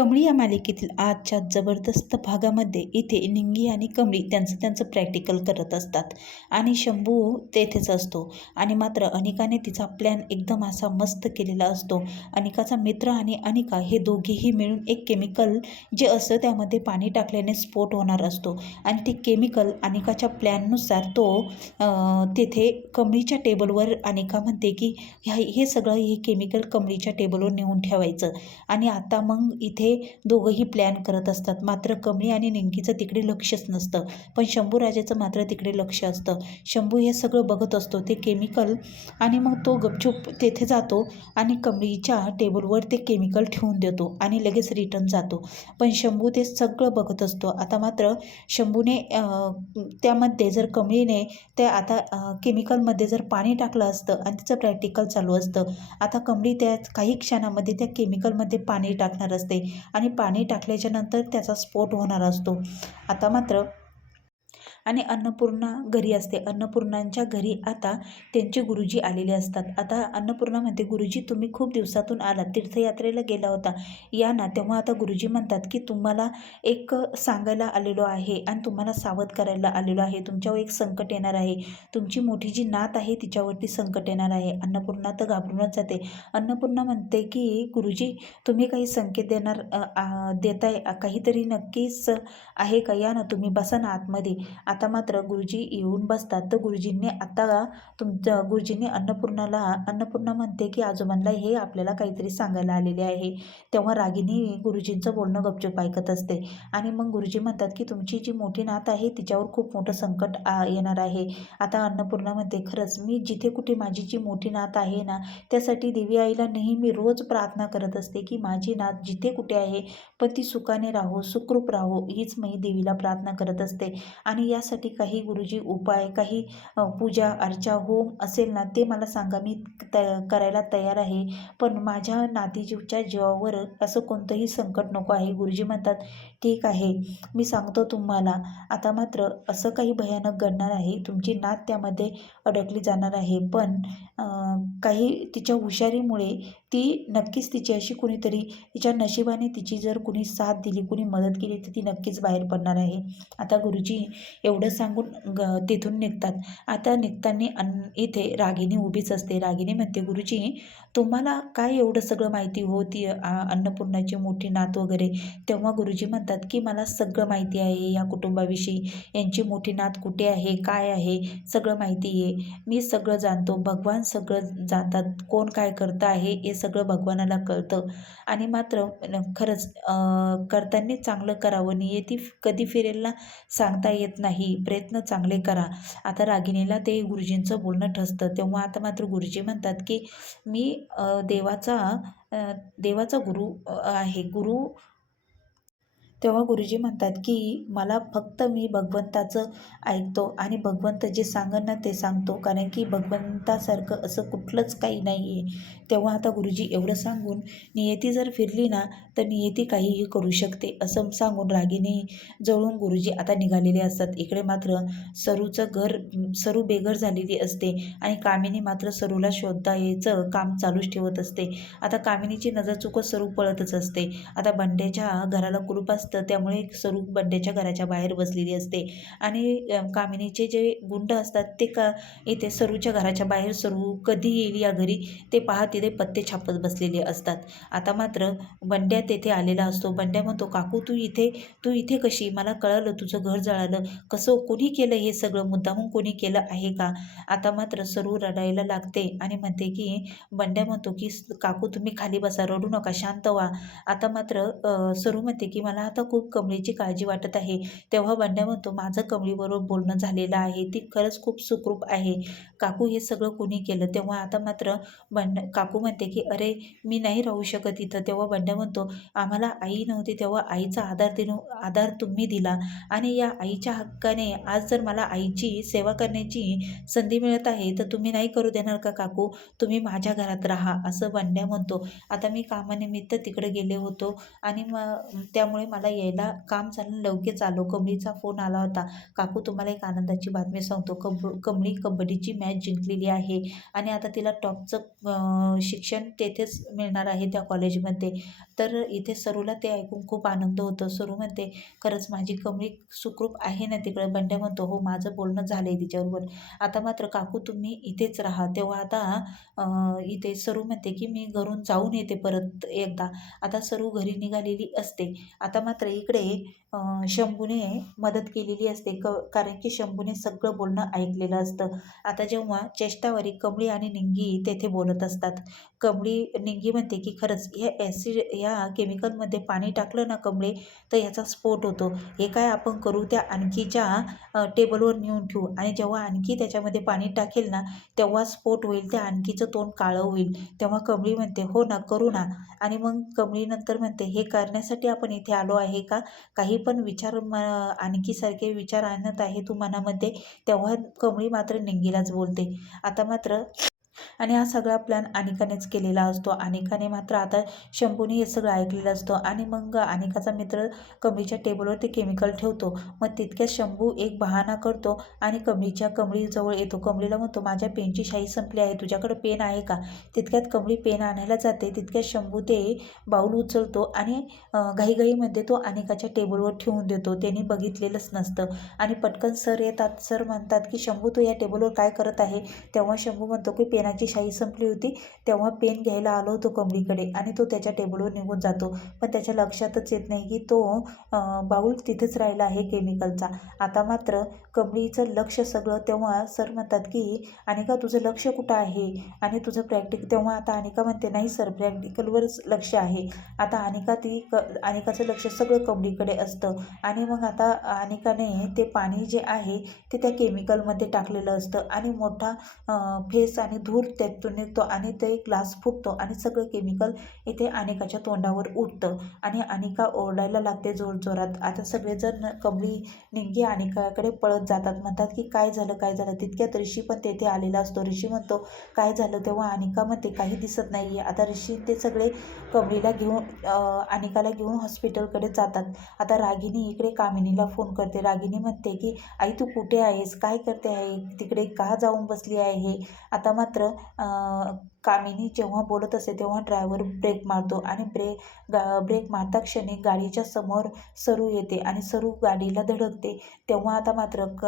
कमळी या मालिकेतील आजच्या जबरदस्त भागामध्ये इथे निंगी आणि कमळी त्यांचं त्यांचं प्रॅक्टिकल करत असतात. आणि शंभू तेथेच असतो. आणि मात्र अनिकाने तिचा प्लॅन एकदम असा मस्त केलेला असतो. अनिकाचा मित्र आणि अनिका हे दोघेही मिळून एक केमिकल जे असतं त्यामध्ये पाणी टाकल्याने स्फोट होणार असतो. आणि ते केमिकल अनिकाच्या प्लॅननुसार तो तेथे कमळीच्या टेबलवर अनिका म्हणते की ह्या हे सगळं हे केमिकल कमळीच्या टेबलवर नेऊन ठेवायचं. आणि आता मग इथे दोघंही प्लॅन करत असतात. मात्र कमळी आणि निंकीचं तिकडे लक्षच नसतं. पण शंभूराजाचं मात्र तिकडे लक्ष असतं. शंभू हे सगळं बघत असतो. ते केमिकल आणि मग तो गपचूप तेथे जातो आणि कमळीच्या टेबलवर ते केमिकल ठेवून देतो आणि लगेच रिटर्न जातो. पण शंभू ते सगळं बघत असतो. आता मात्र शंभूने त्यामध्ये जर कमळीने ते आता केमिकलमध्ये जर पाणी टाकलं असतं आणि तिचं प्रॅक्टिकल चालू असतं. आता कमळी त्या काही क्षणामध्ये त्या केमिकलमध्ये पाणी टाकणार असते. आणि पाणी टाकल्याच्यानंतर त्याचा स्फोट होणार असतो. आता मात्र आणि अन्नपूर्णा घरी असते. अन्नपूर्णांच्या घरी आता त्यांचे गुरुजी आलेले असतात. आता अन्नपूर्णा म्हणते गुरुजी तुम्ही खूप दिवसातून आलात. तीर्थयात्रेला गेला होता. या ना तेव्हा आता गुरुजी म्हणतात की तुम्हाला एक सांगायला आलेलो आहे आणि तुम्हाला सावध करायला आलेलो आहे. तुमच्यावर एक संकट येणार आहे. तुमची मोठी जी नात आहे तिच्यावरती संकट येणार आहे. अन्नपूर्णा तर घाबरूनच जाते. अन्नपूर्णा म्हणते की गुरुजी तुम्ही काही संकेत देणार देताय? काहीतरी नक्कीच आहे का? या ना तुम्ही बसा ना आतमध्ये. आता मात्र गुरुजी येऊन बसतात. तर गुरुजींनी आता तुमचं गुरुजींनी अन्नपूर्णाला अन्नपूर्णा म्हणते की आजोबांना हे आपल्याला काहीतरी सांगायला आलेले आहे. तेव्हा रागिनी गुरुजींचं बोलणं गपचूप ऐकत असते. आणि मग गुरुजी म्हणतात की तुमची जी मोठी नात आहे तिच्यावर खूप मोठं संकट आ, येणार आहे. आता अन्नपूर्णा म्हणते खरंच मी जिथे कुठे माझी जी मोठी नात आहे ना त्यासाठी देवी आईला नेहमी रोज प्रार्थना करत असते की माझी नात जिथे कुठे आहे पण ती सुखाने राहो सुखरूप राहो हीच मी देवीला प्रार्थना करत असते. आणि या यासाठी काही गुरुजी उपाय काही पूजा अर्चा होम असेल ना ते मला सांगा. मी त करायला तयार आहे. पण माझ्या नातीजीवच्या जीवावर असं कोणतंही संकट नको आहे. गुरुजी म्हणतात ठीक आहे. मी सांगतो तुम्हाला. आता मात्र असं काही भयानक घडणार आहे. तुमची नात त्यामध्ये अडकली जाणार आहे. पण काही तिच्या हुशारीमुळे ती नक्कीच तिची अशी कुणीतरी तिच्या नशिबाने तिची जर कुणी साथ दिली कुणी मदत केली तर ती नक्कीच बाहेर पडणार आहे. आता गुरुजी एवढं सांगून ग तिथून निघतात. आता निघताना अन इथे रागिनी उभीच असते. रागिनी म्हणते गुरुजी तुम्हाला काय एवढं सगळं माहिती होती अन्नपूर्णाची मोठी नात वगैरे? तेव्हा गुरुजी म्हणतात की मला सगळं माहिती आहे या कुटुंबाविषयी. यांची मोठी नात कुठे आहे? काय आहे? सगळं माहिती आहे मी सगळं जाणतो. भगवान सगळं जातात कोण काय करतं आहे हे सगळं भगवानाला कळतं. आणि मात्र खरंच करताना चांगलं करावं. नियती कधी फिरेल ना सांगता येत नाही. प्रयत्न चांगले करा. आता रागिणीला ते गुरुजींचं बोलणं ठसतं. तेव्हा आता मात्र गुरुजी म्हणतात की मी देवाचा देवाचा गुरु आहे. गुरु तेव्हा गुरुजी म्हणतात की मला फक्त मी भगवंताचं ऐकतो आणि भगवंत जे सांगन ना ते सांगतो. कारण की भगवंतासारखं असं कुठलंच काही नाही आहे तेव्हा आता गुरुजी एवढं सांगून नियती जर फिरली ना तर नियती काहीही करू शकते. असं सांगून रागिनी जवळून गुरुजी आता निघालेले असतात. इकडे मात्र सरूचं घर सरू बेघर झालेली असते आणि कामिनी मात्र सरूला शोधता यायचं काम चालूच ठेवत असते. आता कामिनीची नजर चुकत सरू पळतच असते. आता बंड्याच्या घराला कुलूप असतं त्यामुळे स्वरूप बंड्याच्या घराच्या बाहेर बसलेली असते. आणि कामिनीचे जे गुंड असतात ते का इथे सरूच्या घराच्या बाहेर सरू कधी येईल या घरी ते पाहत तिथे पत्ते छापत बसलेले असतात. आता मात्र बंड्या तेथे आलेला असतो. बंड्या म्हणतो काकू तू इथे तू इथे कशी? मला कळलं तुझं घर जळालं. कसं कोणी केलं हे सगळं? मुद्दामून कोणी केलं आहे का? आता मात्र सरू रडायला लागते आणि म्हणते की बंड्या म्हणतो की काकू तुम्ही खाली बसा रडू नका शांत व्हा. आता मात्र सरू म्हणते की मला आता खूप कमळीची काळजी वाटत आहे. तेव्हा बंड्या म्हणतो माझं कमळीबरोबर बोलणं झालेलं आहे. ती खरंच खूप सुखरूप आहे. काकू हे सगळं कोणी केलं? तेव्हा आता मात्र बंड काकू म्हणते की अरे मी नाही राहू शकत इथं. तेव्हा बंड्या म्हणतो आम्हाला आई नव्हती तेव्हा आईचा आधार देणं आधार तुम्ही दिला. आणि या आईच्या हक्काने आज जर मला आईची सेवा करण्याची संधी मिळत आहे तर तुम्ही नाही करू देणार का काकू? तुम्ही माझ्या घरात राहा. असं बंड्या म्हणतो. आता मी कामानिमित्त तिकडे गेले होतो. आणि मग त्यामुळे मला यायला काम चालून लवकेच आलो कमळीचा फोन आला होता. काकू तुम्हाला एक आनंदाची बातमी सांगतो. कब कमळी कबड्डीची मॅच जिंकलेली आहे आणि आता तिला टॉपचं शिक्षण तेथेच मिळणार आहे त्या कॉलेजमध्ये. तर इथे सरूला ते ऐकून खूप आनंद होतो. सरू म्हणते खरंच माझी कमळी सुखरूप आहे ना तिकडं? बंड्या म्हणतो हो माझं बोलणं झालं आहे तिच्याबरोबर. आता मात्र काकू तुम्ही इथेच राहा. तेव्हा आता इथे सरू म्हणते की मी घरून जाऊन येते परत एकदा. आता सरू घरी निघालेली असते. आता मात्र इकडे शंभूने मदत केलेली असते. क कारण की शंभूने सगळं बोलणं ऐकलेलं असतं. आता जेव्हा चेष्टावारी कमळी आणि निंगी तेथे बोलत असतात. कमळी निंगी म्हणते की खरंच ह्या ॲसिड ह्या केमिकलमध्ये पाणी टाकलं ना कमळे तर याचा स्फोट होतो. हे काय आपण करू त्या आणखीच्या टेबलवर नेऊन ठेवू. आणि जेव्हा आणखी त्याच्यामध्ये पाणी टाकेल ना तेव्हा स्फोट होईल. त्या आणखीचं तोंड काळं होईल. तेव्हा कमळी म्हणते हो ना करू ना. आणि मग कमळी नंतर म्हणते हे करण्यासाठी आपण इथे आलो आहे का? काही पण विचार म आणखीसारखे विचार आणत आहे तू मनामध्ये तेव्हा कमळी मात्र निंगीलाच बोलते. आता मात्र आणि हा सगळा प्लॅन अनिकानेच केलेला असतो. अनिकाने मात्र आता शंभूने हे सगळं ऐकलेलं असतं आणि मग अनिकाचा मित्र कमळीच्या टेबलवर ते केमिकल ठेवतो. मग तितक्यात शंभू एक बहाणा करतो आणि कमळीच्या कमळीजवळ येतो. कमळीला म्हणतो माझ्या पेनची शाई संपली आहे. तुझ्याकडे पेन आहे का? तितक्यात कमळी पेन आणायला जाते. तितक्यात शंभू ते बाऊल उचलतो आणि घाईघाईमध्ये तो अनिकाच्या टेबलवर ठेवून देतो. त्यांनी बघितलेलंच नसतं. आणि पटकन सर येतात. सर म्हणतात की शंभू तू या टेबलवर काय करत आहे? तेव्हा शंभू म्हणतो की पेनाची शाई संपली होती तेव्हा पेन घ्यायला आलो होतो कमळीकडे आणि तो त्याच्या टेबलवर निघून जातो. पण त्याच्या लक्षातच येत नाही की तो बाऊल तिथेच राहिला आहे केमिकलचा आता मात्र कमळीचं लक्ष सगळं तेव्हा सर म्हणतात की अनिका तुझं लक्ष कुठं आहे? आणि तुझं प्रॅक्टिक तेव्हा आता अनिका म्हणते नाही सर प्रॅक्टिकलवरच लक्ष आहे. आता अनिका ती क अनिकाचं लक्ष सगळं कमळीकडे असतं. आणि मग आता अनिकाने ते पाणी जे आहे ते त्या केमिकलमध्ये टाकलेलं असतं. आणि मोठा फेस आणि धूर त्यातून निघतो आणि ते ग्लास फुटतो आणि सगळं केमिकल इथे अनिकाच्या तोंडावर उठतं आणि अनिका ओरडायला लागते जोरजोरात. आता सगळेजण कमळी निंगी अनिकाकडे पळत जातात. म्हणतात की काय झालं काय झालं? तितक्यात ऋषी पण तेथे आलेला असतो. ऋषी म्हणतो काय झालं? तेव्हा अनिका म्हणते काही दिसत नाही आहे आता ऋषी ते सगळे कमळीला घेऊन अनिकाला घेऊन हॉस्पिटलकडे जातात. आता रागिनी इकडे कामिनीला फोन करते. रागिनी म्हणते की आई तू कुठे आहेस? काय करते आहे? तिकडे का जाऊन बसली आहे आता मात्र कामिनी जेव्हा बोलत असते तेव्हा ड्रायव्हर ब्रेक मारतो आणि ब्रेक गा ब्रेक मारता क्षणी गाडीच्या समोर सरू येते आणि सरू गाडीला धडकते. तेव्हा आता मात्र क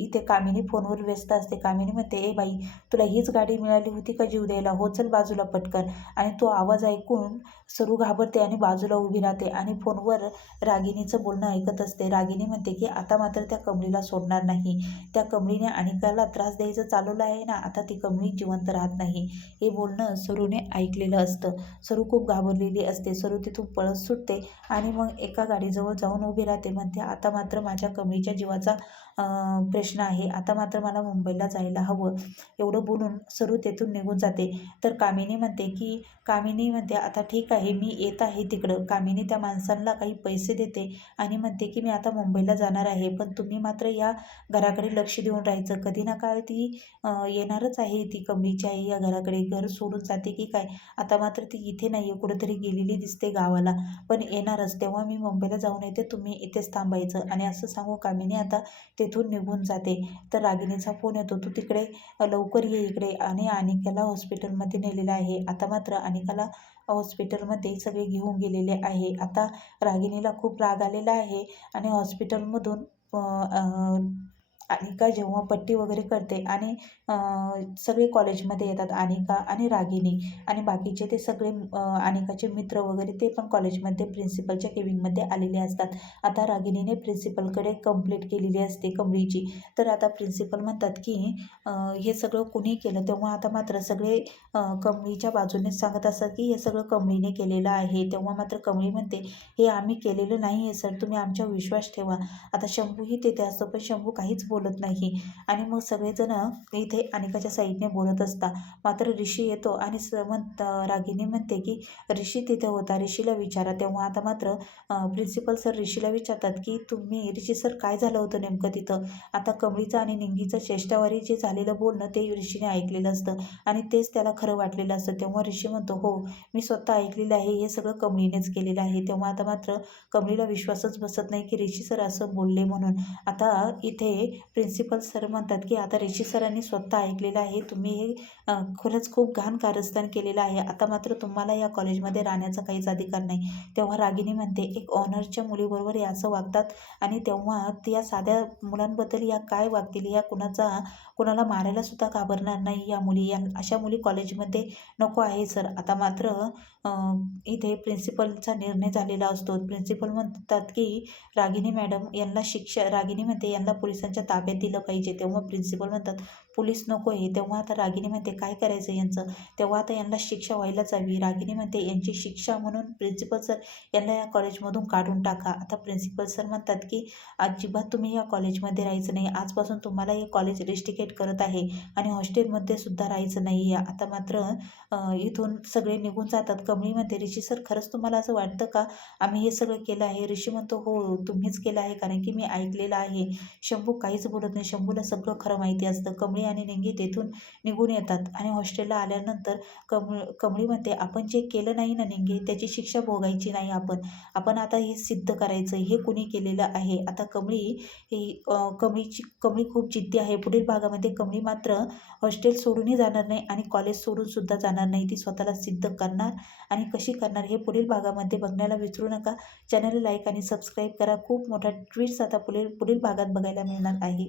इथे कामिनी फोनवर व्यस्त असते. कामिनी म्हणते ए बाई तुला हीच गाडी मिळाली होती का जीव द्यायला हो चल बाजूला पटकन. आणि तो आवाज ऐकून सरू घाबरते आणि बाजूला उभी राहते आणि फोनवर रागिणीचं बोलणं ऐकत असते. रागिणी म्हणते की आता मात्र त्या कमळीला सोडणार नाही. त्या कमळीने अनिकाला त्रास द्यायचं चालवलं आहे ना आता ती कमळी जिवंत राहत नाही. हे बोलणं सरूने ऐकलेलं असतं. सरू खूप घाबरलेली असते. सरू तिथून पळत सुटते आणि मग एका गाडीजवळ जाऊन उभी राहते. म्हणते आता मात्र माझ्या कमळीच्या जीवाचा प्रश्न आहे. आता मात्र मला मुंबईला जायला हवं. एवढं बोलून सरू तेथून निघून जाते. तर कामिनी म्हणते की कामिनी म्हणते आता ठीक आहे मी येत आहे तिकडं. कामिनी त्या माणसांना काही पैसे देते आणि म्हणते की मी आता मुंबईला जाणार आहे. पण तुम्ही मात्र या घराकडे लक्ष देऊन राहायचं. कधी ना काळ ती येणारच आहे ती कमळीची आई या घराकडे. घर सोडून जाते की काय? आता मात्र ती इथे नाही आहे कुठंतरी गेलेली दिसते गावाला. पण येणारच. तेव्हा मी मुंबईला जाऊन येते. तुम्ही इथेच थांबायचं. आणि असं सांगू कामिनी आता ते तेथून निघून जाते. तर रागिणीचा फोन येतो तू तिकडे लवकर ये इकडे. आणि अनिकाला हॉस्पिटलमध्ये नेलेलं आहे. आता मात्र अनिकाला हॉस्पिटलमध्ये सगळे घेऊन गेलेले आहे. आता रागिणीला खूप राग आलेला आहे आणि हॉस्पिटलमधून अनिका जेव्हा पट्टी वगैरे करते आणि सगळे कॉलेजमध्ये येतात अनिका आणि रागिनी आणि बाकीचे ते सगळे अनिकाचे मित्र वगैरे ते पण कॉलेजमध्ये प्रिन्सिपलच्या केविंगमध्ये आलेले असतात. आता रागिनीने प्रिन्सिपलकडे कंप्लेंट केलेली असते कमळीची. तर आता प्रिन्सिपल म्हणतात की हे सगळं कुणी केलं? तेव्हा आता मात्र सगळे कमळीच्या बाजूनेच सांगत असतात की हे सगळं कमळीने केलेलं आहे. तेव्हा मात्र कमळी म्हणते हे आम्ही केलेलं नाही आहे सर. तुम्ही आमच्यावर विश्वास ठेवा. आता शंभूही तेथे असतो पण शंभू काहीच बोलत नाही. आणि मग सगळेजण इथे अनिकाच्या साईडने बोलत असता मात्र ऋषी येतो आणि स म्हणत रागिनी म्हणते की ऋषी तिथे होता. ऋषीला विचारा. तेव्हा आता मात्र प्रिन्सिपल सर ऋषीला विचारतात की तुम्ही ऋषी सर काय झालं होतं नेमकं तिथं? आता कमळीचं आणि निंगीचं चेष्टावारी जे झालेलं बोलणं ते ऋषीने ऐकलेलं असतं. आणि तेच त्याला खरं वाटलेलं असतं. तेव्हा ऋषी म्हणतो हो मी स्वतः ऐकलेलं आहे. हे सगळं कमळीनेच केलेलं आहे. तेव्हा आता मात्र कमळीला विश्वासच बसत नाही की ऋषी सर असं बोलले म्हणून. आता इथे प्रिन्सिपल सर म्हणतात की आता ऋषी सरांनी स्वतः ऐकलेलं आहे तुम्ही हे खरंच खूप घाण कारस्थान केलेलं आहे. आता मात्र तुम्हाला या कॉलेजमध्ये राहण्याचा काहीच अधिकार नाही. तेव्हा रागिनी म्हणते एक ऑनरच्या मुलीबरोबर या असं वागतात आणि तेव्हा त्या साध्या मुलांबद्दल या काय वागतील? या कुणाचा कुणाला मारायला सुद्धा घाबरणार नाही या मुली. या अशा मुली कॉलेजमध्ये नको आहे सर. आता मात्र इथे प्रिन्सिपलचा निर्णय झालेला असतो. प्रिन्सिपल म्हणतात की रागिनी मॅडम यांना शिक्षा रागिनी म्हणते यांना पोलिसांच्या ताब्यात दिलं पाहिजे. तेव्हा प्रिन्सिपल म्हणतात पोलीस नको आहे तेव्हा आता रागिनी म्हणते काय करायचं यांचं? तेव्हा आता यांना शिक्षा व्हायलाच हवी रागिनी म्हणते यांची शिक्षा म्हणून प्रिन्सिपल सर यांना या कॉलेजमधून काढून टाका. आता प्रिन्सिपल सर म्हणतात की अजिबात तुम्ही या कॉलेजमध्ये राहायचं नाही. आजपासून तुम्हाला हे कॉलेज रिस्टिकेट करत आहे आणि हॉस्टेलमध्ये सुद्धा राहायचं नाही आहे आता मात्र इथून सगळे निघून जातात. कमळी म्हणते ऋषी सर खरंच तुम्हाला असं वाटतं का? आम्ही हे सगळं केलं आहे. ऋषी म्हणतो हो तुम्हीच केलं आहे कारण की मी ऐकलेलं आहे. शंभू काहीच बोलत नाही. शंभूला सगळं खरं माहिती असतं. कमळी आणि निंगी तेथून निघून येतात. आणि हॉस्टेलला आल्यानंतर कम कमळी म्हणते आपण जे केलं नाही ना निंगे त्याची शिक्षा भोगायची नाही आपण. आपण आता हे सिद्ध करायचं हे कुणी केलेलं आहे? आता कमळी ही कमळीची कमळी खूप जिद्दी आहे. पुढील भागामध्ये कमळी मात्र हॉस्टेल सोडूनही जाणार नाही आणि कॉलेज सोडूनसुद्धा जाणार नाही. ती स्वतःला सिद्ध करणार आणि कशी करणार हे पुढील भागामध्ये बघण्याला विसरू नका. चॅनल लाईक आणि सबस्क्राईब करा. खूप मोठा ट्विट्स आता पुढील पुढील भागात बघायला मिळणार आहे.